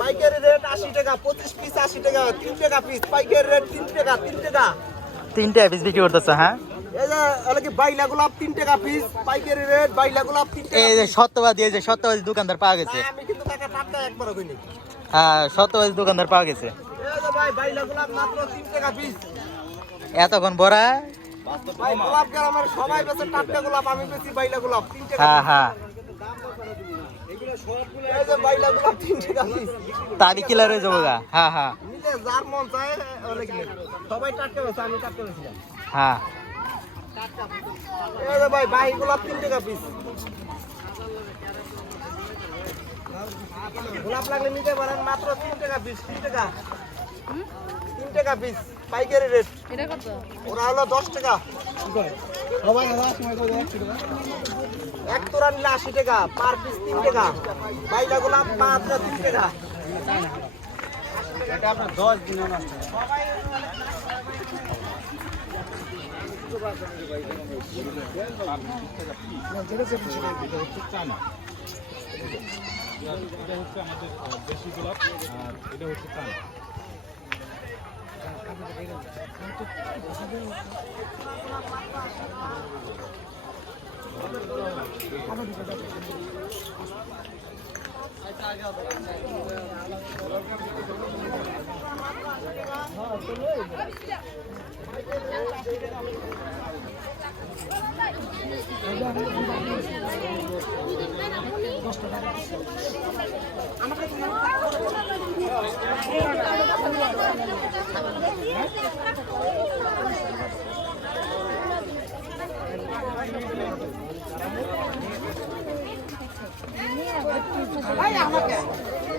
পাইকারি রেট 80 টাকা, 25 পিস 80 টাকা, 3 টাকা পিস, পাইকারি রেট 3 টাকা, 3 টাকা। 3 টাকা পিস বিক্রি করতেছে। হ্যাঁ, এই যে হলো কি বাইলা গোলাপ 3 টাকা পিস, পাইকারি রেট বাইলা গোলাপ 3 টাকা। এই যে সত্যবাদী, এই যে সত্যবাদী দোকানদার পাওয়া গেছে। আমি কিন্তু টাকা টাকা একবারও কইনি। হ্যাঁ, সত্যবাদী দোকানদার পাওয়া গেছে। এই যে ভাই বাইলা গোলাপ মাত্র 3 টাকা পিস। এতক্ষণ বড়া। ভাই গোলাপ গ্রামের সবাই বেচে টাটকা গোলাপ, আমি বেচি বাইলা গোলাপ 3 টাকা। হ্যাঁ হ্যাঁ, এই যে বাইলা গোলাপ 3 টাকা পিস। তারি কিলার হয়ে যাবো গা। হ্যাঁ হ্যাঁ নিলে যার মন চায় হলো কি সবাই টাটকা বেচে, আমি টাটকা বেচি। হ্যাঁ। এই যে ভাই বাহি গোলাপ 3 টাকা পিস। গোলাপ লাগলে নিতে পারেন মাত্র 3 টাকা পিস, 3 টাকা। 3 টাকা পিস পাইকারি রেট। এটা কত? ওরা হলো 10 টাকা। এক তোরা নিলে 80 টাকা, পার পিস 3 টাকা। বাইলা গোলাপ মাত্র 3 টাকা। এটা আপনার 10 দিন নষ্ট। এটা হচ্ছে আমাদের দেশি গোলাপ আর এটা হচ্ছে চায়না। আমাকে